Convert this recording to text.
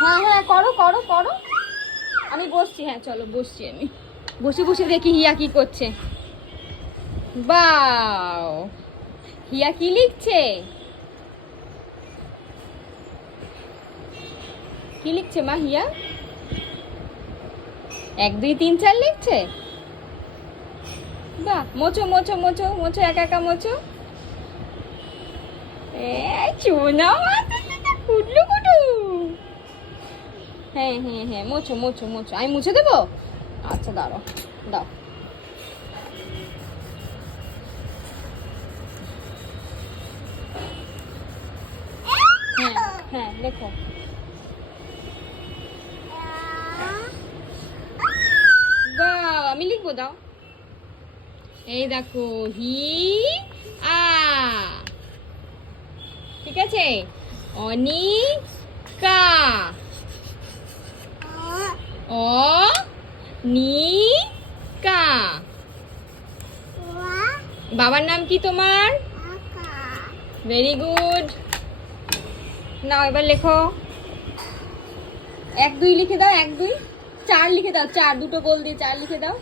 হ্যাঁ হ্যাঁ, করো করো করো। আমি বসছি, হ্যাঁ চলো বসছি। আমি বসে বসে দেখি হিয়া কি করছে। বাও, হিয়া কি লিখছে? কি লিখছে মা হিয়া? 1 2 3 4 লিখছে। বাহ, মোচো মোচো মোচো মোচো, একা একা মোচো। চুনা ফুটলু কুটু। হ্যাঁ হ্যাঁ হ্যাঁ, মোচো মোচো মোচো। আমি মুছে দেবো? আচ্ছা দাঁড়াও, দাও। হ্যাঁ হ্যাঁ, লেখো। বাহ, আমি লিখবো, দাও। এই দেখো, হি আ, ঠিক আছে। অনিকা, অ নি কা। বাবার নাম কি তোমার? Very good. নাও এবার লেখো। 1 2 লিখে দাও, 1 2 4 লিখে দাও, 4 দুটো গোল দিয়ে 4 লিখে দাও।